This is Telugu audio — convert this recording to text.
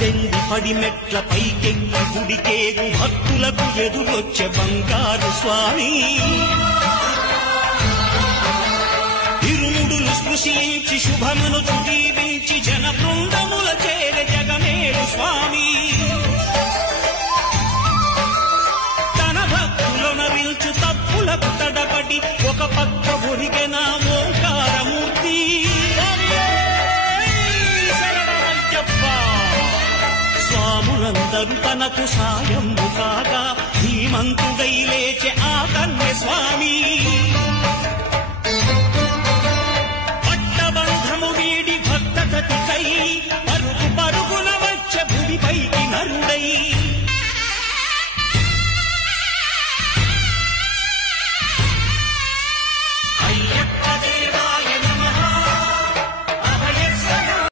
పద్దెనిమిది పడిమెట్ల పైకెక్కి గుడికేగు భక్తులకు ఎదురొచ్చే బంగారు స్వామి ఇరుముడులు స్పృశించి శుభమును దీవించి జన బృందముల చేరే జగమేడు స్వామి తన భక్తులను విల్చు తప్పులకు తడబడి ఒక పక్క ఒరిగెన ఓంకారమూర్తి స్వాములందరూ తనకు సాయము కాగా ధీమంతుడై లేచే ఆ కన్య స్వామి పట్టబంధము వీడి భక్తతతికై